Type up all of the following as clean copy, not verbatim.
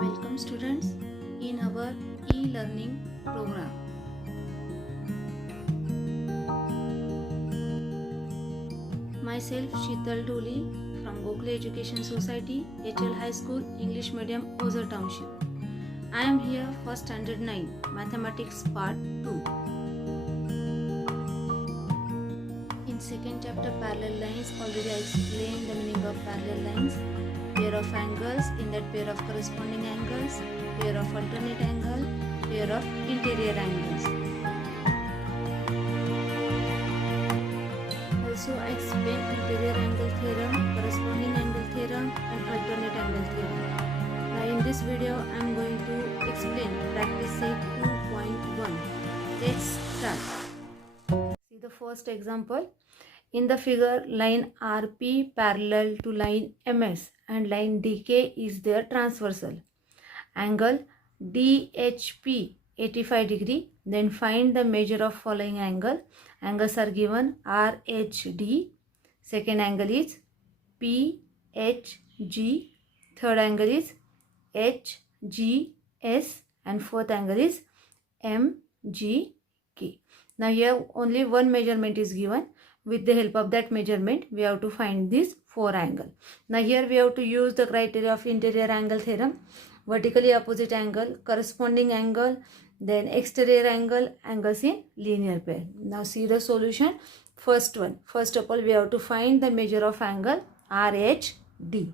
Welcome students in our e-learning program. Myself Sheetal Dholi from Gokhale Education Society, HL High School, English Medium, Ozar Township. I am here for Standard 9, Mathematics Part 2. In second chapter Parallel Lines, already I explained the meaning of parallel lines. Pair of angles, in that pair of corresponding angles, pair of alternate angle, pair of interior angles. Also I explained interior angle theorem, corresponding angle theorem and alternate angle theorem. Now in this video I am going to explain practice set 2.1. Let's start. See the first example. In the figure, line RP parallel to line MS and line DK is their transversal. Angle DHP 85 degree. Then find the measure of following angle. Angles are given RHD. Second angle is PHG. Third angle is HGS. And fourth angle is MGK. Now here only one measurement is given. With the help of that measurement, we have to find this 4 angle. Now here we have to use the criteria of interior angle theorem. Vertically opposite angle, corresponding angle, then exterior angle, angles in linear pair. Now see the solution. First one. First of all, we have to find the measure of angle RHD.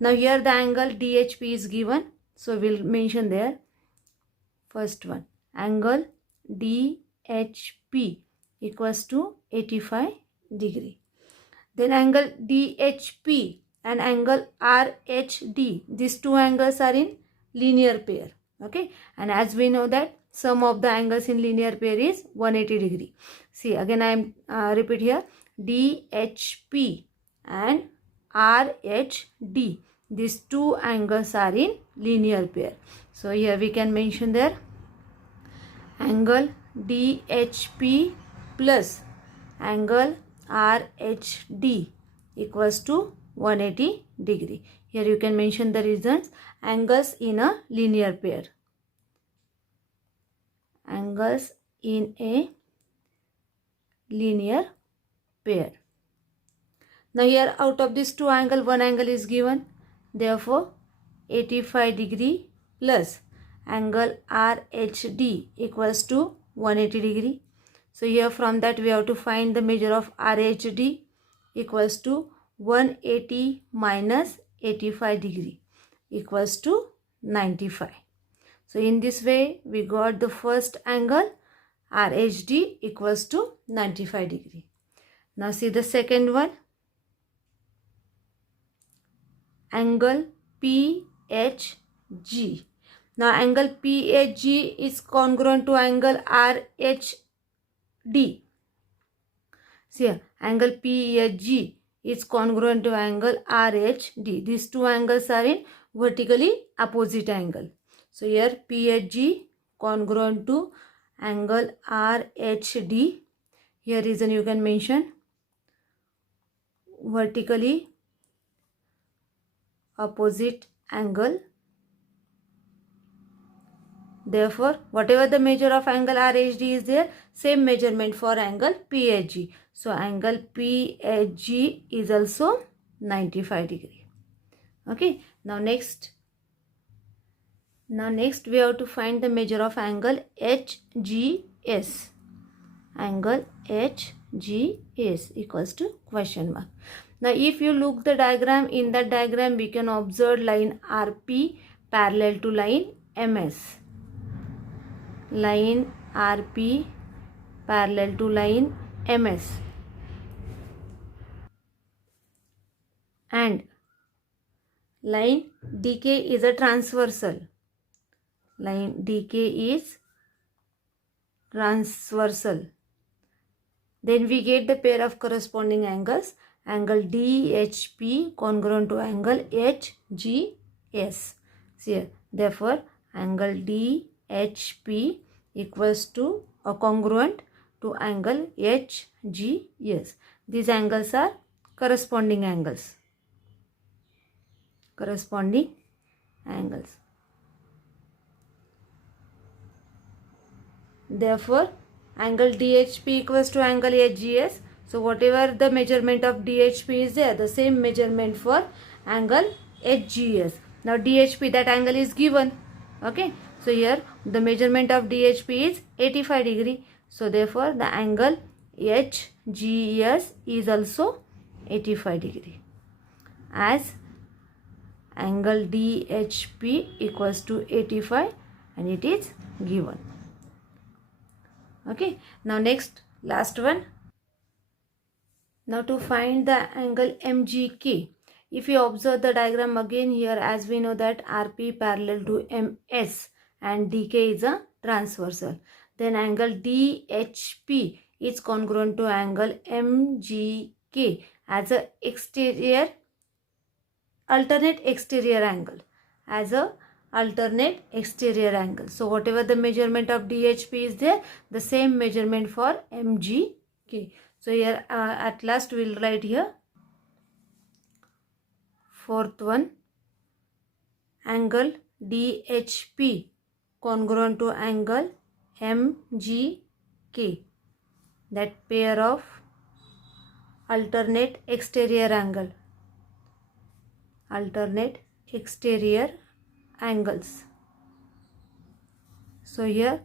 Now here the angle DHP is given. So we'll mention there. First one. Angle DHP equals to 85 degree. Then angle DHP and angle RHD, these two angles are in linear pair. Okay, and as we know that sum of the angles in linear pair is 180 degree. See again I am repeat here, DHP and RHD, these two angles are in linear pair. So here we can mention there angle DHP plus angle RHD equals to 180 degree. Here you can mention the reasons. Angles in a linear pair. Angles in a linear pair. Now here out of these two angles, one angle is given. Therefore 85 degree plus angle RHD equals to 180 degree. So here from that we have to find the measure of RHD equals to 180 minus 85 degree equals to 95. So in this way we got the first angle RHD equals to 95 degree. Now see the second one. Angle PHG. Now angle PHG is congruent to angle RHD. See here, angle PHG is congruent to angle RHD. These two angles are in vertically opposite angle. So here PHG congruent to angle RHD. Here reason you can mention vertically opposite angle. Therefore, whatever the measure of angle RHD is there, same measurement for angle PHG. So, angle PHG is also 95 degree. Okay. Now, next we have to find the measure of angle HGS. Angle HGS equals to question mark. Now, if you look the diagram, in that diagram we can observe line RP parallel to line MS. Line RP parallel to line MS and line DK is a transversal. Line DK is transversal. Then we get the pair of corresponding angles. Angle DHP congruent to angle HGS. See here. Therefore, angle DHP equals to or congruent to angle HGS. These angles are corresponding angles. Corresponding angles. Therefore, angle DHP equals to angle HGS. So whatever the measurement of DHP is there, the same measurement for angle HGS. Now DHP, that angle is given. Okay. So here the measurement of DHP is 85 degree. So therefore the angle HGS is also 85 degree, as angle DHP equals to 85 and it is given. Okay. Now next, last one. Now to find the angle MGK, if you observe the diagram again here, as we know that RP parallel to MS and DK is a transversal, then angle DHP is congruent to angle MGK as a exterior, alternate exterior angle, as a alternate exterior angle. So whatever the measurement of DHP is there, the same measurement for MGK. So here at last we will write here fourth one, angle DHP congruent to angle MGK, that pair of alternate exterior angle, alternate exterior angles. So here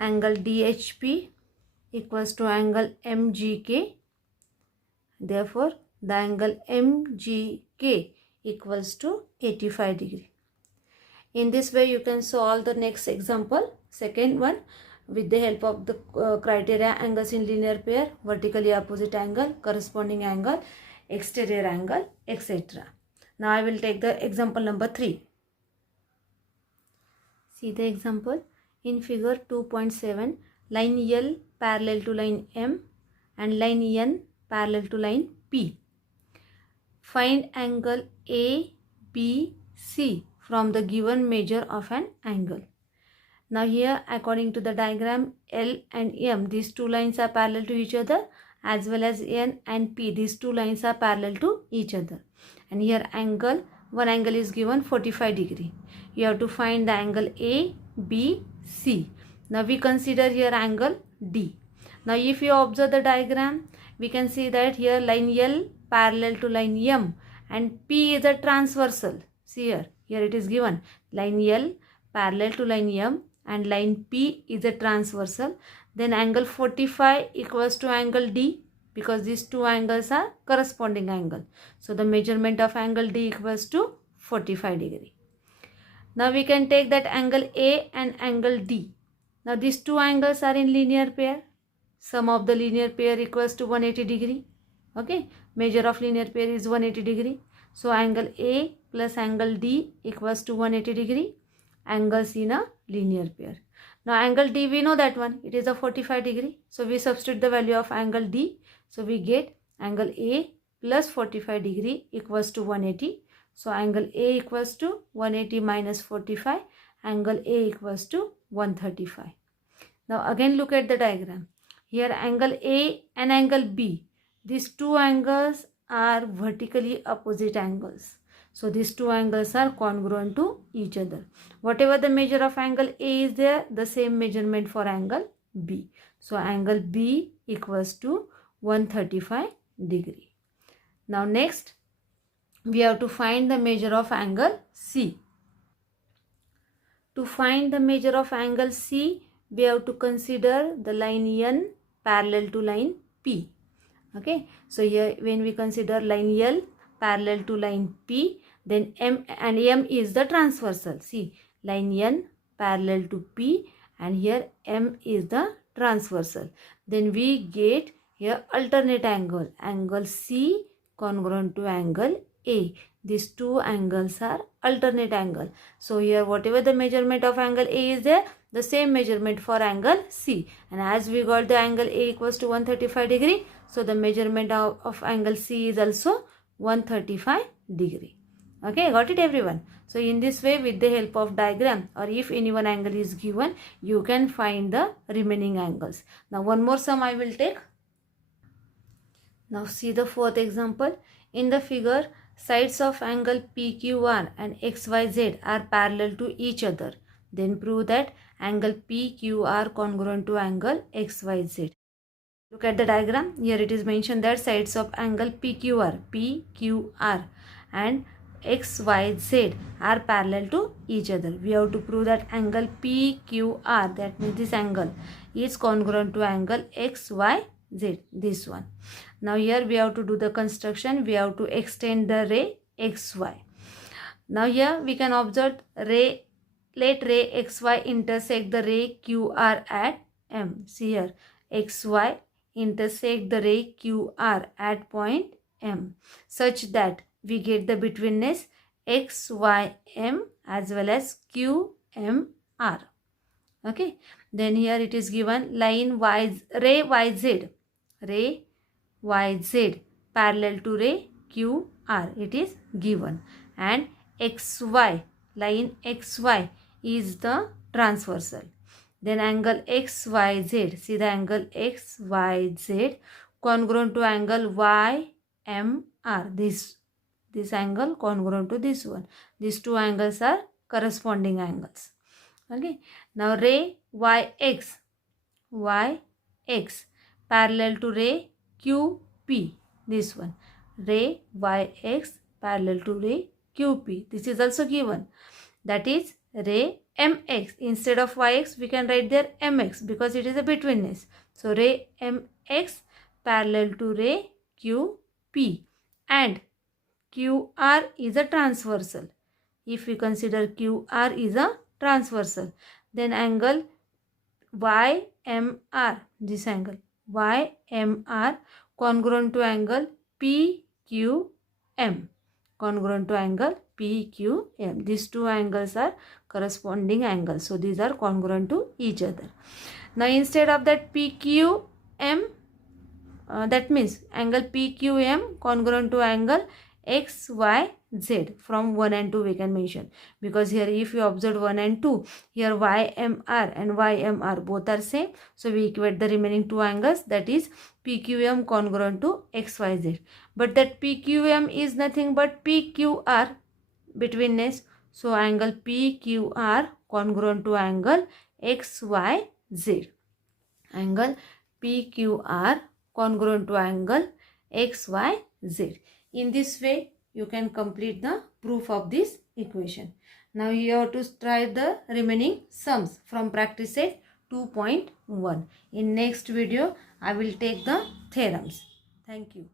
angle DHP equals to angle MGK. Therefore the angle MGK equals to 85 degree. In this way you can solve the next example, second one, with the help of the criteria angles in linear pair, vertically opposite angle, corresponding angle, exterior angle, etc. Now I will take the example number 3. See the example. In figure 2.7, line L parallel to line M and line N parallel to line P. Find angle ABC from the given measure of an angle. Now here, according to the diagram, L and M, these two lines are parallel to each other, as well as N and P, these two lines are parallel to each other. And here angle, one angle is given 45 degree. You have to find the angle ABC. Now we consider here angle D. Now if you observe the diagram, we can see that here line L parallel to line M and P is a transversal. See here it is given line L parallel to line M and line P is a transversal. Then angle 45 equals to angle D, because these two angles are corresponding angle. So the measurement of angle D equals to 45 degree. Now we can take that angle A and angle D. Now these two angles are in linear pair. Sum of the linear pair equals to 180 degree. Okay, measure of linear pair is 180 degree. So angle A plus angle D equals to 180 degree. Angles in a linear pair. Now angle D, we know that one, it is a 45 degree. So we substitute the value of angle D. So we get angle A plus 45 degree equals to 180. So angle A equals to 180 minus 45. Angle A equals to 135. Now again look at the diagram. Here angle A and angle B, these two angles are vertically opposite angles. So these two angles are congruent to each other. Whatever the measure of angle A is there, the same measurement for angle B. So angle B equals to 135 degree. Now next, we have to find the measure of angle C. To find the measure of angle C, we have to consider the line N parallel to line P. Okay, so here when we consider line L parallel to line P, then M and M is the transversal. See, line N parallel to P and here M is the transversal. Then we get here alternate angle, angle C congruent to angle A. These two angles are alternate angle. So here whatever the measurement of angle A is there, the same measurement for angle C. And as we got the angle A equals to 135 degree, so the measurement of angle C is also 135 degree. Okay, got it everyone? So in this way, with the help of diagram, or if any one angle is given, you can find the remaining angles. Now one more sum I will take. Now see the fourth example. In the figure, sides of angle PQR and XYZ are parallel to each other. Then prove that angle PQR congruent to angle XYZ. Look at the diagram. Here it is mentioned that sides of angle PQR and XYZ are parallel to each other. We have to prove that angle PQR, that means this angle, is congruent to angle XYZ, this one. Now here we have to do the construction. We have to extend the ray XY. Now here we can observe ray, let ray XY intersect the ray QR at M. See here, XY intersect the ray QR at point M, such that we get the betweenness XYM as well as QMR. Okay, then here it is given line ray YZ parallel to ray QR, it is given, and XY, line XY is the transversal. Then angle XYZ, see the angle XYZ congruent to angle YMR, this angle congruent to this one. These two angles are corresponding angles. Okay, now ray YX parallel to ray QP, this one, ray YX parallel to ray QP, this is also given. That is ray MX, instead of YX we can write there MX because it is a betweenness. So ray MX parallel to ray QP, and QR is a transversal. If we consider QR is a transversal, then angle YMR, this angle YMR congruent to angle PQM, congruent to angle PQM. These two angles are corresponding angles, so these are congruent to each other. Now instead of that PQM, that means angle PQM congruent to angle XYZ, from 1 and 2 we can mention, because here if you observe 1 and 2, here YMR and YMR both are same, so we equate the remaining two angles, that is PQM congruent to XYZ. But that PQM is nothing but PQR, betweenness, so angle PQR congruent to angle XYZ, angle PQR congruent to angle XYZ. In this way you can complete the proof of this equation. Now you have to try the remaining sums from practice set 2.1. In next video I will take the theorems. Thank you.